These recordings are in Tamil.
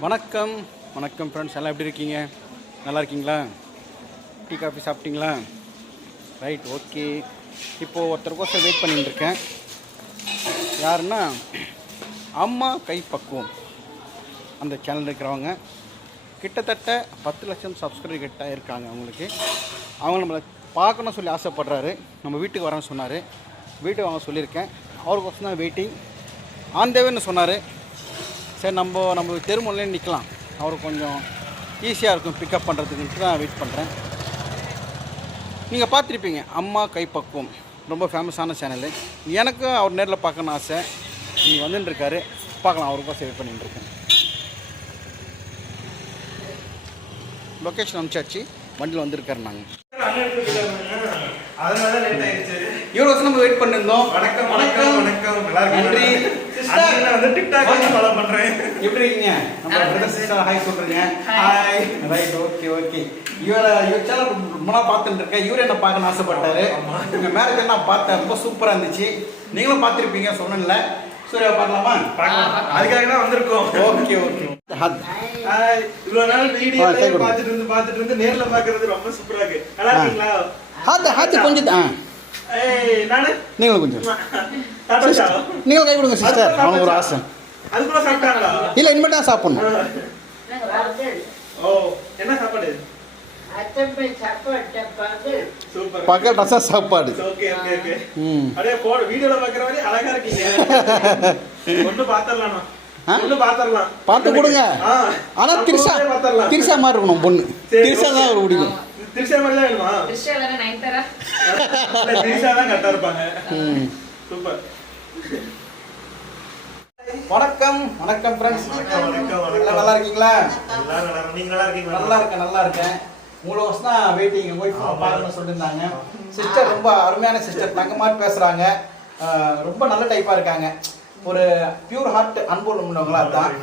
வணக்கம். வணக்கம் ஃப்ரெண்ட்ஸ் எல்லாம் எப்படி இருக்கீங்க? நல்லா இருக்கீங்களா? டீ காஃபி சாப்பிட்டீங்களா? ரைட் ஓகே இப்போது ஒருத்தருக்கோசம் வெயிட் பண்ணிட்டு இருக்கேன். யாருன்னா அம்மா கை பக்குவம். அந்த சேனல் இருக்கிறவங்க. கிட்டத்தட்ட பத்து லட்சம் சப்ஸ்கிரைபர் கிட்ட இருக்காங்க அவங்களுக்கு. அவங்க நம்மளை பார்க்கணும்னு சொல்லி ஆசைப்படுறாரு. நம்ம வீட்டுக்கு வரேன்னு சொன்னார். வீட்டுக்கு வாங்க சொல்லியிருக்கேன். அவருக்கோசம் தான் வெயிட்டிங் ஆன் தேவைன்னு சொன்னார். சரி நம்ம நம்ம தெருமுறையிலே நிற்கலாம். அவருக்கு கொஞ்சம் ஈஸியாக இருக்கும் பிக்கப் பண்ணுறதுக்குன்ட்டு தான் வெயிட் பண்ணுறேன் நீங்கள் பார்த்துருப்பீங்க அம்மா கைப்பக்குவம். ரொம்ப ஃபேமஸான சேனலு எனக்கும் அவர் நேரில் பார்க்கணுன்னு ஆசை. நீங்கள் வந்துட்டு இருக்காரு பார்க்கலாம் அவருக்கும் சேவ் பண்ணிட்டு இருக்கேன் லொக்கேஷன் அனுப்பிச்சாச்சு. வண்டியில் வந்திருக்காரு நாங்கள் இவ்வளோ வருஷம் நம்ம வெயிட் பண்ணியிருந்தோம் வணக்கம் வணக்கம் வணக்கம். நன்றி. நான் வந்து டிக்டாக் வந்து ஃபாலோ பண்றேன். எப்படி இருக்கீங்க? நம்ம பிரதர் சிஸ்டர் ஹாய் சொல்கிறீங்க ஹாய் ரைட் ஓகே ஓகே இவரை சேனல் ரொம்ப பார்த்துட்டு இருக்கேன். இவரு என்ன பார்க்கணும்னு ஆசைப்பட்டாரு. இவங்க மேரேஜ் நான் பார்த்தேன் ரொம்ப சூப்பராக இருந்துச்சு. நீங்களும் பார்த்துருப்பீங்க சொன்னேன்ல. சூர்யா பார்க்கலாமா? பார்க்கலாம். அதுக்காக தான் வந்திருக்கோம். ஓகே ஓகே இவ்வளவு நாள் வீடியோ. பார்த்துட்டு இருந்து பார்த்துட்டு இருந்து நேர்ல பார்க்கிறது ரொம்ப சூப்பரா இருக்கு. நல்லா இருக்கீங்களா? கொஞ்சம் ஏய் நானு? நீங்களும் கொஞ்சம்? நீங்கள் கை கொடுங்க சிஸ்டர். அவனுக்கு ஒரு ஆசை. அதுக்குள்ள சாப்பிட்டாங்களா? இல்லை இனிமேல் தான் சாப்பிடணும். ஓ என்ன சாப்பாடு? சூப்பர். பக்கல் ரசம் சாப்பாடு. பார்த்து கொடுங்க. ஆ. ஆனால் நம்ம திரிசா ஊர்லயே பாத்தரலாம் திரிசா மாதிரி இருக்கணும் பொண்ணு. திரிசா தான் அவர் பிடிக்கும். திரிஷா மாதிரி தான் வேணுமா? த்ரிஷா இல்லைன்னா நயன்தாரா இல்ல, திரிஷா தான் கரெக்டா இருப்பாங்க. ம். சூப்பர். வணக்கம் வணக்கம் ஃப்ரெண்ட்ஸ் வணக்கம், வணக்கம், வணக்கம். எல்லாம் நல்லா இருக்கீங்களா? எல்லாரும் நல்லா நீங்க நல்லா இருக்கீங்களா? நல்லா இருக்கேன் நல்லா இருக்கேன். மூணு வருஷம் தான் வெயிட்டிங் ஒய்ஃப் ஆமா. பார்க்கணும்னு சொல்லியிருந்தாங்க. சிஸ்டர் ரொம்ப அருமையான சிஸ்டர் தங்க மாதிரி பேசுறாங்க. அஹ், ரொம்ப நல்ல டைப்பா இருக்காங்க. ஒரு பியூர் ஹார்ட் அன்பு உள்ளவங்களா தான்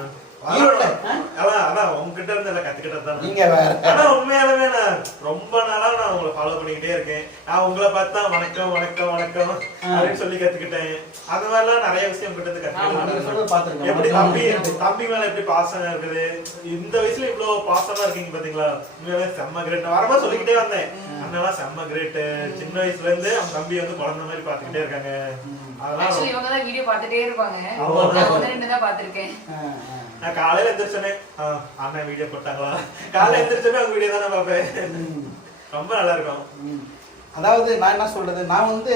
நீங்க வேற. ஆனா உண்மையாலுமே நான் ரொம்ப நாளா நான் உங்களை ஃபாலோ பண்ணிக்கிட்டே இருக்கேன். நான் உங்களை பார்த்தா வணக்கம் வணக்கம் வணக்கம் அப்படின்னு சொல்லி கத்துக்கிட்டேன். அது மாதிரிலாம் நிறைய விஷயம் நீங்க கத்துக்கிட்டேன். எப்படி தம்பி. தம்பி மேல எப்படி பாசம் இருக்குது? இந்த வயசுல இவ்வளவு பாசமா இருக்கீங்க பாத்தீங்களா? உண்மையாவே செம்ம கிரேட் வரமா சொல்லிக்கிட்டே வந்தேன். அண்ணெல்லாம் செம்ம கிரேட் சின்ன வயசுல இருந்து அவங்க தம்பி வந்து குழந்தை மாதிரி பாத்துக்கிட்டே இருக்காங்க. அதெல்லாம் இவங்க தான் வீடியோ பார்த்துட்டே இருப்பாங்க. ரெண்டு தான். நான் காலையில எந்திரிச்சோனே ஆ, அண்ணன் வீடியோ போட்டாங்களா காலையில எந்திரிச்சோனே அவங்க வீடியோ தானே பார்ப்பேன். ரொம்ப நல்லா இருக்கும். அதாவது நான் என்ன சொல்றது? நான் வந்து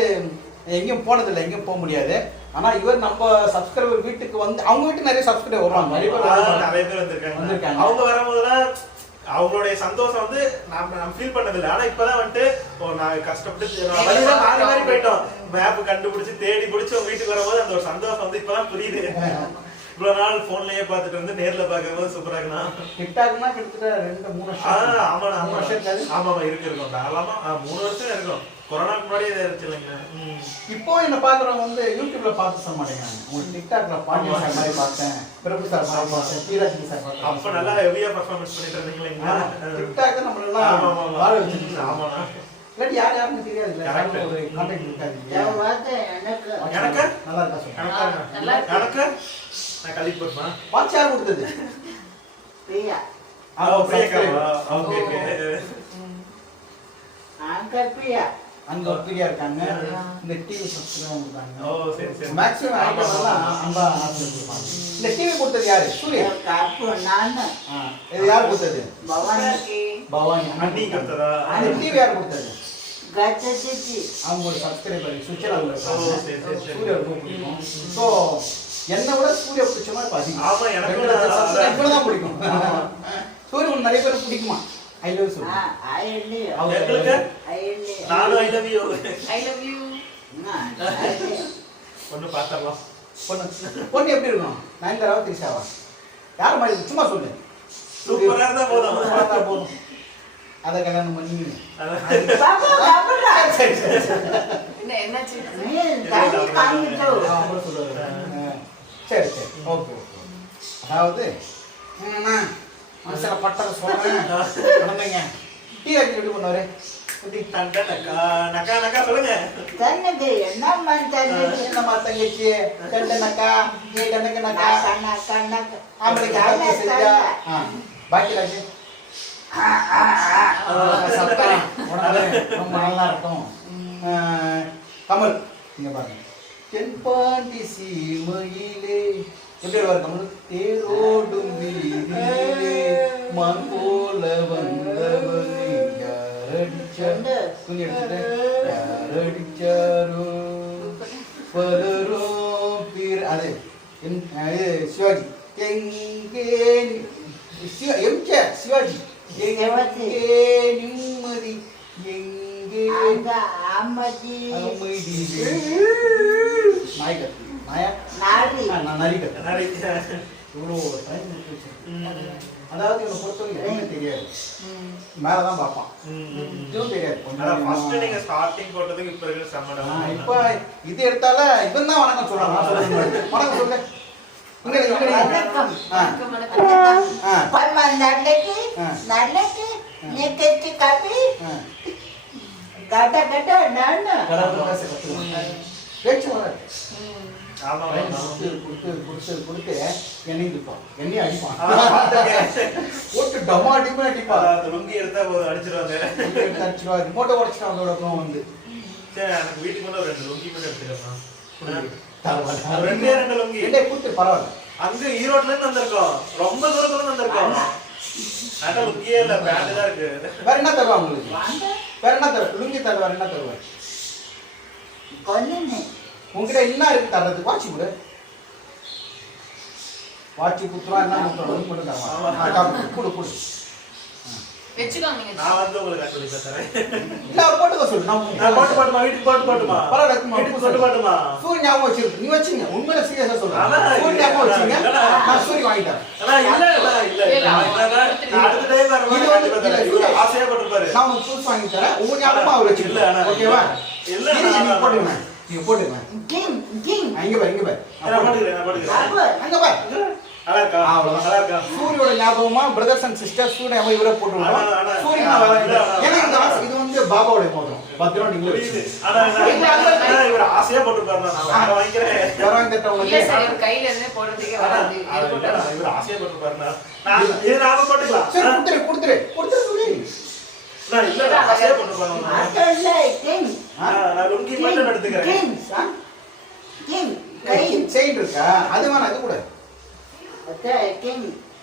எங்கேயும் போனதில்லை எங்கேயும் போக முடியாது ஆனா இவர் நம்ம சப்ஸ்கிரைபர் வீட்டுக்கு வந்து அவங்க வீட்டுக்கு நிறைய சப்ஸ்கிரைபர் வருவாங்க நிறைய பேர். நிறைய வந்திருக்காங்க வந்திருக்காங்க. அவங்க வரும்போதெல்லாம் அவங்களுடைய சந்தோஷம் வந்து நம்ம நம்ம ஃபீல் பண்ணதில்லை ஆனா இப்பதான் வந்துட்டு ஓ நான் கஷ்டப்பட்டு மாறி மாறி போயிட்டோம் மேப் கண்டுபிடிச்சு தேடி பிடிச்சி உங்க வீட்டுக்கு வரும்போது அந்த ஒரு சந்தோஷம் வந்து இப்பதான் புரியுது இவ்வளவு நாள் போன்லயே பார்த்துட்டு வந்து நேர்ல பார்க்கும்போது சூப்பரா இருக்குண்ணா டிக்டாக்னா கிட்டத்தட்ட ரெண்டு மூணு வருஷம் ஆமாண்ணா, மூணு ஆமா. வருஷம் இருக்காது ஆமா, ஆமா, இருக்கு, இருக்கும். தாராளமா, மூணு வருஷம் இருக்கும். கொரோனாக்கு முன்னாடியே இது இருந்துச்சு இல்லைங்களா? இப்போ என்ன பாக்குறவங்க வந்து யூடியூப்ல பார்த்து சொல்ல மாட்டேங்கிறாங்க உங்களுக்கு டிக்டாக்ல பாண்டிய ஆமா. சார் மாதிரி பார்த்தேன் பிரபு சார் மாதிரி பார்த்தேன் தீராஜி சார் பார்த்தேன் அப்ப நல்லா heavy-ஆ performance பண்ணிட்டு இருந்தீங்க இல்லைங்களா? டிக்டாக் நம்ம ஆமா, எல்லாம் ஆமா, ஆமா. வாழ வச்சிருக்கோம் ஆமாண்ணா. இல்லாட்டி யார் யாருன்னு தெரியாது இல்ல ஒரு கான்டாக்ட் இருக்காது? எனக்கு? நல்லா இருக்கா சொல்லுங்க கணக்கா நான் கழிக்கு போட்டுமா? வாட்ச் யார் கொடுத்தது ஆ, பிரியங்காவா? Okay, okay. அங்க ஒரு பிரியா இருக்காங்க. இந்த டிவி சப்ஸ்கிரைபர் இருக்காங்க ஓ, சரி, சரி. மேக்ஸிமம் ஐட்டம் எல்லாம் அன்பா ஆசை கொடுப்பாங்க இந்த டிவி கொடுத்தது யாரு? சூர்யா. ஆ, இது யார் கொடுத்தது? பவானி. அண்ணி கொடுத்ததா? அந்த டிவி யார் கொடுத்தது? அவங்க ஒரு சப்ஸ்கிரைபர் சுவிட்சர்லாந்து ஓ, சரி, சரி, சரி. சூர்யா ரொம்ப பிடிக்கும் ஸோ என்னை விட சூர்யா பிடிச்சமா இப்போ அதிகம். ஆமா, எனக்கு தான் பிடிக்கும். சூர்யா உனக்கு நிறைய பேர் பிடிக்குமா? ஐ லவ் சூர்யா எங்களுக்கு? நானும் I love you. I love you ஒண்ணு பாத்திரலாம். பொண்ணு பொண்ணு. எப்படி இருக்கும்? நயன்தாராவா திரிஷாவா? யார் மாதிரி? சும்மா சொல்லு. சூப்பரா இருந்தா போதும். பார்த்தா போதும். அதை கல்யாணம் பண்ணி. அதான். சரி சரி ஓகே அதாவது மனசில் பட்டதை சொல்கிறேன் குழந்தைங்க டீ ஆக்கி எப்படி பண்ணுவாரு சொல்லுங்க. தங்கச்சி? பாக்கி சத்தம். உடம்பு ரொம்ப நல்லா இருக்கும். கமல் இங்க பாருங்க. தென்பாண்டி சீமையிலே எப்படி வரும் கமல்? தேரோடும் வீதியிலே மான் போல வந்தவனை யாரடிச்சா துணி எடுத்துட்டு யாரடிச்சாரோ? பலரோ பீர் அது எங்கே எம்ஜிஆர் சிவாஜி. எங்கே நிம்மதி? எங்கே அமைதி. நாய் கத்து நாயா? நான் நரி கத்து நிறைய இவ்வளோ டைம். அதாவது இவனை பொறுத்தவரைக்கும் எதுவுமே தெரியாது. மேலே தான் பார்ப்பான். இதுவும் தெரியாது. கொஞ்சம் நீங்க starting போட்டதுக்கு இப்ப இருக்கிற. இப்ப இது எடுத்தால இவன் தான் வணக்கம் சொல்றான். வணக்கம் சொல்லு. கொடுத்து, கொடுத்து, கொடுத்து என்னையும் திப்பான். என்னையும் அடிப்பான். ஆ, பார்த்திருக்கேன். போட்டு டமா அடிப்பா அடிப்பான். லுங்கி எடுத்தா அடிச்சிருவாங்க. அடிச்சிருவா. ரிமோட்டை உடைச்சிட்டான் அதோட வந்து. சரி எனக்கு வீட்டுக்கு ஒரு ரெண்டு லுங்கி மட்டும் எடுத்துக்கலாம். ரெண்டே ரெண்டு லுங்கி ரெண்டே கொடுத்து பரவாயில்ல. அங்க ஈரோட்ல இருந்து வந்திருக்கோம். ரொம்ப தூரத்துல இருந்து வந்திருக்கோம். ஆனா லுங்கியே இல்ல பேண்ட் தான் இருக்கு. வேற என்ன தருவா உங்களுக்கு? வேற என்ன தருவா? லுங்கி தருவார் என்ன தருவார் கொல்லுன்னு உங்ககிட்ட என்ன இருக்கு தர்றதுக்கு? வாட்சி கொடு. வாட்சி குத்துறா என்ன குத்துறா? லுங்கி மட்டும் தருவான். கொடு கொடு. வச்சுக்கோங்க நீங்க நான் வந்து உங்களுக்கு இல்ல அவர் போட்டுக்க சொல்லு. நான் நான் போட்டு பாட்டுமா? வீட்டுக்கு போட்டு பாட்டுமா? பரவாயில்ல, இருக்குமா? வீட்டுக்கு போட்டு பாட்டுமா? சூரிய ஞாபகம் வச்சிருக்கு. நீ வச்சுங்க. உண்மையில சீரியஸா சொல்றேன். ஆனா, சூரிய ஞாபகம் வச்சுங்க. இல்லடா. நான் சூரிய வாங்கிட்டேன். ஆனா இல்ல இல்ல இல்ல இல்ல. நான் என்னன்னா, நான் அடுத்த டைம் வரும்போது கண்டிப்பா தரேன் இவரு. ஆசையா போட்டுருப்பாரு நான் உங்களுக்கு புதுசு வாங்கி தரேன். உங்க ஞாபகமா அவர் இல்ல, வச்சுக்கல ஓகேவா இல்ல, நீங்க போட்டுங்க நீங்க போட்டுங்க ஆ, இங்க பாரு இங்க பாரு. நான் போட்டுக்கிறேன் நான் போட்டுக்கிறேன். பாபு அங்க பாரு. நல்லா இருக்கா. நல்லா இருக்கா சூரியோட ஞாபகமா பிரதர்ஸ் அண்ட் சிஸ்டர் சூரிய ஞாபகம் இவரே போட்டுருவோம் சூரியன். ஏன்னா இந்த இது வந்து பாபாவோட இவர் ஆசையா போட்டுருப்பாரு அது எடுத்துக்கிறேன். அது வேணாம் இது கூட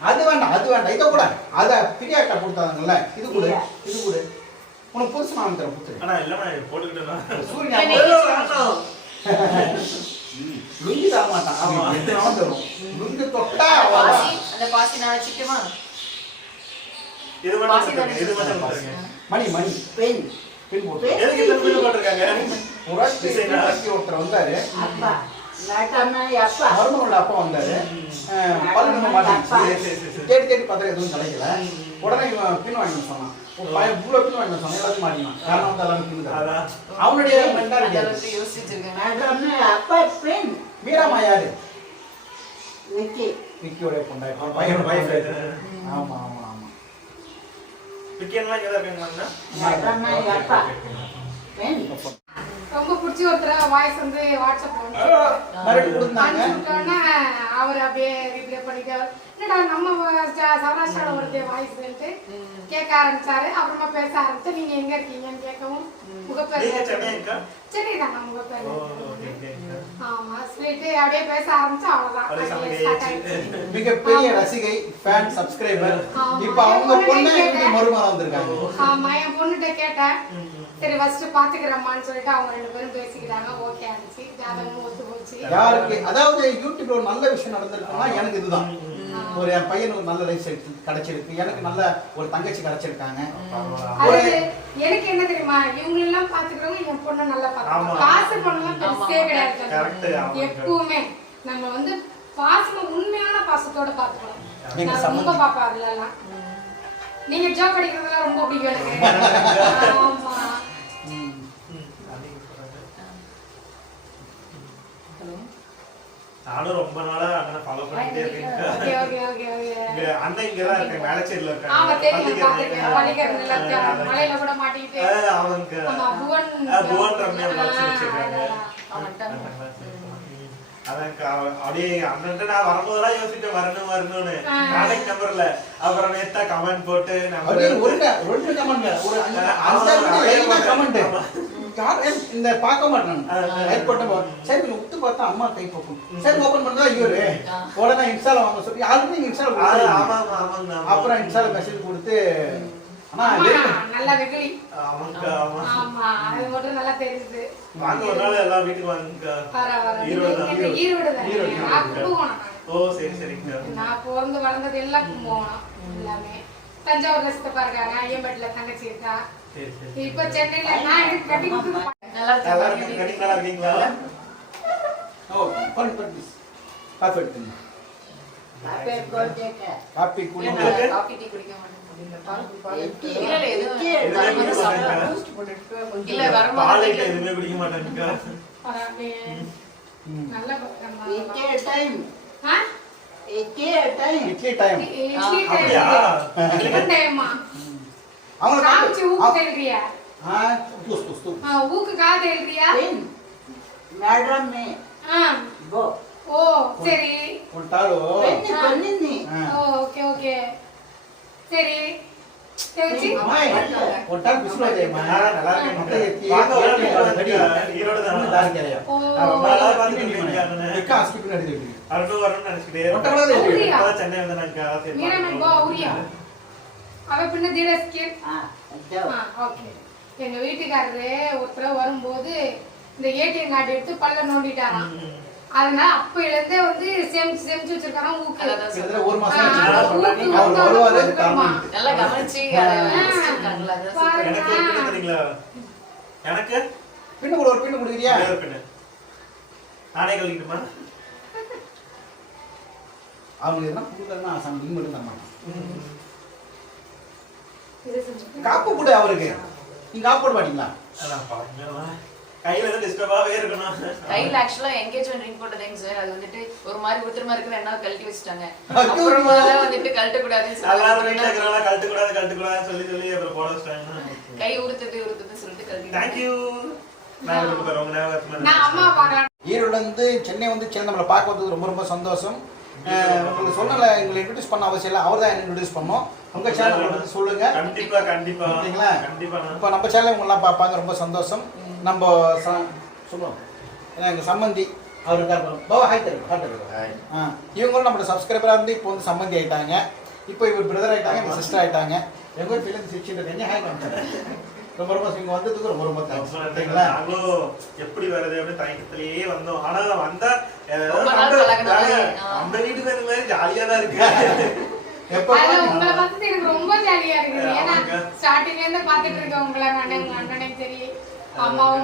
அது வேண்டாம் அது வேண்டாம். இதை கூட அத பிரியாட்ட கொடுத்தாங்கல்ல இது கூட இது கூட. உனக்கு புதுசு நான் தரேன் கொடுத்துரு. ஆனா, இல்லண்ணா, இது போட்டுக்கிட்டேன்னா. சூரிய இல்ல, ஞாபகம் ஏதோ வேண்டாம். லுங்கி தர மாட்டான். ஆமா. அவன் தரும். லுங்கி தொட்டா அந்த. பாசி அந்த பாசி நான் கொடுத்துருங்க. மணி மணி. பெண். பின் போட்டு. ஒருத்தர் வந்தாரு. மருமகளோட அப்பா வந்தாரு பல்லு சரி. தேடி தேடி பார்த்தா எதுவும் கிடைக்கல உடனே இவன் பின் வாங்கி சொன்னான் பையன் இவ்வளோ பின் வாங்கி சொன்னான் எல்லாத்தையும் மாட்டினான் காரணம் வந்து எல்லாரும் பின். அவனுடைய மென்டாலிட்டி அளவுக்கு யோசிச்சு வச்சிருக்கேன் நாட்டாம அப்பா பெண் மீராமா யாரு பொண்டாய் பையனோட wife. இது. ஆமா ஆமா ஆமா விக்கியன்லாம்? நாட்டாம அப்பா பெண் ரொம்ப பிடிச்சி ஒருத்தர் வாய்ஸ் வந்து வாட்ஸ்அப்ல அவர் அப்படியே ரிப்ளை பண்ணிட்டாரு. என்னடா நம்ம சௌராஷ்டிரால வருது வாய்ஸ்ன்ட்டு கேட்க ஆரம்பிச்சாரு. அப்புறமா பேச ஆரம்பிச்சு நீங்க எங்க இருக்கீங்கன்னு கேட்கவும் முகப்பேர்? சென்னை தான் ஓ, முகப்பேர். ஆமா சொல்லிட்டு அப்படியே பேச ஆரம்பிச்சு அவ்வளவுதான். சமைக்க start ஆயிடுச்சு. ஆயிடுச்சு. மிகப்பெரிய ரசிகை ஃபேன் சப்ஸ்கிரைபர் ஆமா. இப்ப அவங்க பொண்ணு வந்திருக்காங்க. ஆமா என் பொண்ணுகிட்ட கேட்டேன். சரி ஃபர்ஸ்ட் பாத்துக்கிறம்மான்னு சொல்லிட்டு அவங்க ரெண்டு பேரும் பேசிக்கிட்டாங்க. ஓகே ஆனிச்சு ஜாதகமும் ஒத்து போச்சு. யாருக்கு? அதாவது யூடியூப்ல ஒரு நல்ல விஷயம் நடந்திருக்குன்னா எனக்கு இதுதான். ஒரு என் பையனுக்கு ஒரு நல்ல லைஃப் கிடைச்சிருக்கு. எனக்கு நல்ல ஒரு தங்கச்சி கிடைச்சிருக்காங்க. எனக்கு என்ன தெரியுமா? இவங்க எல்லாம் பாத்துக்கிறவங்க என் பொண்ணை நல்லா ஆமா. பாத்துக்கணும் காசு பொண்ணுலாம் பெருசே. கிடையாது. எப்பவுமே. நம்ம வந்து பாசம் உண்மையான பாசத்தோட பாத்துக்கணும் நீங்க நான் ரொம்ப பாப்பா அதுலலாம். நீங்க ஜோக் அடிக்கிறதெல்லாம் ரொம்ப பிடிக்கும் எனக்கு. நானும் ரொம்ப நாளா அண்ணனை ஃபாலோ பண்ணிட்டே இருக்கேன். ஓகே இங்க அண்ணன் இங்கதான் இருக்காங்க மேலச்சேரியில இருக்காங்க. அவங்க ஆமா. புவன் ஆ, புவன் ரம்யா வச்சிருக்காங்க. அப்படியே அண்ணன்ட்ட நான் வரும்போதெல்லாம் யோசிச்சுட்டு வரணும் வரணும்னு. கான்டாக்ட் நம்பர்ல அப்புறம் நேத்தா கமெண்ட் போட்டு ஒரு ஒரு காரணம் இந்த பார்க்க மாட்டேன். போட்ட போ- சரி கொஞ்சம் உத்து பார்த்தா அம்மா கை போக்கும். சரி ஓபன் பண்ணா இவரு. உடனே இன்ஸ்டால வாங்க சொல்லி இன்ஸ்டால. ஆமாங்க, ஆமாங்க, ஆமாங்க. அப்புறம் இன்ஸ்டால மெசேஜ் கொடுத்து தஞ்சாவூர்ல சித்தப்பா இருக்காங்க ஐயம்பேட்டில தங்கச்சி இருக்கா. இப்ப சென்னையில நான் எனக்கு கட்டி நல்லா நல்லா இருக்கு. கண்டிப்பா நல்லா இருக்கீங்களா? ஓ பண்ணு பண்ணு காஃபி எடுத்துங்க. இல்ல, குடிங்க. காபி டீ குடிக்க மாட்டேன். ಅವರ ಕಾಂಚಿ ಊಕ ಹೇಳ್ರಿಯಾ ಹಾ ತುಸ್ ತುಸ್ ತುಸ್ ಹಾ ಊಕ ಕಾದ ಹೇಳ್ರಿಯಾ ಮೇಡಮ್ ಮೇ ಹಾ ಬೋ ಓ ಸರಿ ಕೊಟ್ಟಾರು ಬನ್ನಿ ಬನ್ನಿ ಓ ಓಕೆ ಓಕೆ ಸರಿ கொட்டால் பிசுல நடத்தி சென்னை வந்து அவ பின்ன தீட ஸ்கேல் ஓகே. எங்க வீட்டுக்காரரு ஒருத்தர் வரும்போது இந்த ஏடிஎம் கார்டு எடுத்து பல்ல நோண்டிட்டாராம். அதனால அப்பையில இருந்தே வந்து சேமிச்சு சேமிச்சு வச்சிருக்காங்க ஊக்கு எனக்கு பின்ன கூட ஒரு பின்ன கொடுக்குறியா? பின்ன. நானே கழிக்கட்டுமா அவங்களுக்கு என்ன கொடுக்கலன்னா அசாம் நீ மட்டும் தரமாட்டேன். காப்பு கொடு அவருக்கு. நீங்க காப்பு போட மாட்டீங்களா. கையில எதுவும் டிஸ்டர்பாவே இருக்கணும். கையில ஆக்சுவலா என்கேஜ்மெண்ட் ரிங் போட்டதுங்க சார் அது வந்துட்டு ஒரு மாதிரி உத்தரமா இருக்கிற என்ன கழட்டி வச்சுட்டாங்க. அப்புறமா வந்துட்டு கழட்ட கூடாதுன்னு எல்லாரும் சொல்லி இருக்கிறவங்க கழட்டு கூடாது கழட்டு கூடாதுன்னு சொல்லி சொல்லி அப்புறம் போட வச்சிட்டாங்க. கை உறுத்துது உறுத்துதுன்னு சொல்லிட்டு கழட்டி பார்க்கலாம் ஈரோடுல இருந்து சென்னை வந்து சென்னை நம்மளை பார்க்க வந்தது ரொம்ப ரொம்ப சந்தோஷம். உங்களுக்கு சொல்லல எங்களை இன்ட்ரடியூஸ் பண்ண அவசியம் இல்லை. அவர் தான் இன்ட்ரடியூஸ் பண்ணோம். உங்க சேனல் பத்தி சொல்லுங்க. கண்டிப்பா கண்டிப்பா. ஓகேங்களா? கண்டிப்பா இப்போ நம்ம சேனல் உங்களாம் பார்ப்பாங்க ரொம்ப சந்தோஷம். நம்ம ச- சொல்லுவோம். ஏன்னா எங்கள் சம்மந்தி அவர் இருக்கார். பாபா ஹாய் ஹாய் ஆ இவங்களும் நம்மளோட சப்ஸ்கிரைபராக இருந்து இப்போ வந்து சம்மந்தி ஆயிட்டாங்க. இப்போ இவர் பிரதர் ஆயிட்டாங்க எங்கள் சிஸ்டர் ஆயிட்டாங்க. எங்க ஊர் பிள்ளை சிரிச்சுட்டு என்ன ஹாய் காமிச்சாங்க ரொம்ப ரொம்ப இங்கே வந்ததுக்கு ரொம்ப ரொம்ப தேங்க்ஸ் ஓகேங்களா? நாங்களும் எப்படி வருது அப்படின்னு தயக்கத்திலேயே வந்தோம். ஆனா வந்தா நம்ம- வீட்டுக்கு இந்த மாதிரி ஜாலியா தான் இருக்கு. உங்களை எனக்கு ரொம்ப ஜாலியா இருக்குது. ஏன்னா ஆமாங்க. ஸ்டார்டிங்ல இருந்து இருக்கேன் உங்களை சரி அம்மாவும்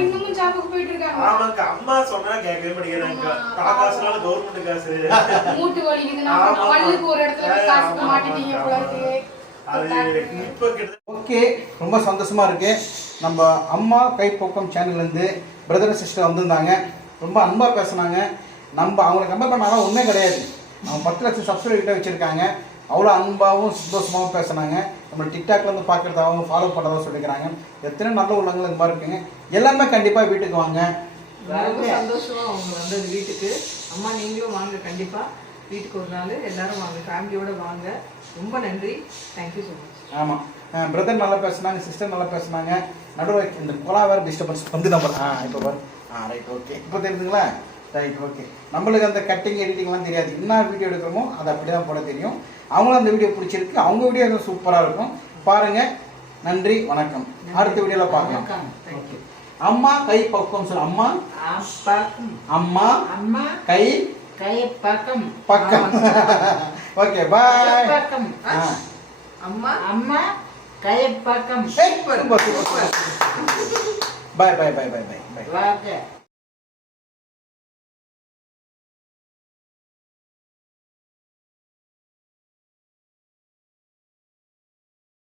இன்னமும் ஜாபுக்கு போயிட்டு இருக்காங்க. ஆமாக்கா அம்மா சொன்னா கேட்கவே மாட்டேங்கிறாங்க. காசுனால கவர்மெண்ட் காசு. மூட்டு வலிக்குதுன்னா. பல்லுக்கு ஒரு இடத்துல காசுக்கு மாட்டிட்டீங்க போல. இருக்கு. ஓகே ரொம்ப சந்தோஷமா இருக்கு. நம்ம அம்மா கைப்போக்கம் சேனல்லேருந்து பிரதர் சிஸ்டர் வந்திருந்தாங்க. ரொம்ப அன்பாக பேசுனாங்க. நம்ம அவங்களை கம்பேர் பண்ணாலும் ஒன்றும் கிடையாது. அவங்க பத்து லட்சம் சப்ஸ்கிரைபர் கிட்ட வச்சுருக்காங்க. அவ்வளோ அன்பாகவும் சந்தோஷமாகவும் பேசுனாங்க. நம்ம டிக்டாக்ல வந்து பார்க்குறதாகவும் ஃபாலோ பண்ணுறதா சொல்லிக்கிறாங்க. எத்தனை நல்ல உள்ளவங்கள் இந்த மாதிரி இருக்குங்க. எல்லாமே கண்டிப்பாக வீட்டுக்கு வாங்க. ரொம்ப சந்தோஷமா அவங்க வந்தது வீட்டுக்கு. அம்மா நீங்களும் வாங்க கண்டிப்பா. வீட்டுக்கு ஒரு நாள் எல்லாரும் வாங்க ஃபேமிலியோட வாங்க. ரொம்ப நன்றி. தேங்க்யூ ஸோ மச் ஆமாம் பிரதர் நல்லா பேசுனாங்க சிஸ்டர் நல்லா பேசுனாங்க. நடுவில் இந்த கொலா வேறு டிஸ்டர்பன்ஸ் வந்து நம்ம ஆ இப்போ வரும் ஆ ரைட் ஓகே இப்போ தெரியுதுங்களா? ரைட் ஓகே நம்மளுக்கு அந்த கட்டிங் எடிட்டிங்லாம் தெரியாது. என்ன வீடியோ எடுக்கிறமோ அது அப்படி தான் போட தெரியும். அவங்களும் அந்த வீடியோ பிடிச்சிருக்கு. அவங்க வீடியோ எதுவும் சூப்பராக இருக்கும். பாருங்கள் நன்றி வணக்கம். அடுத்த வீடியோவில் பார்க்கலாம். ஓகே அம்மா கை பக்கம் சொல்லு. அம்மா? அம்மா அம்மா. கை கை பக்கம். பக்கம். ஓகே பாய் பக்கம். அம்மா? அம்மா கை பக்கம். Super super super bye bye bye bye bye bye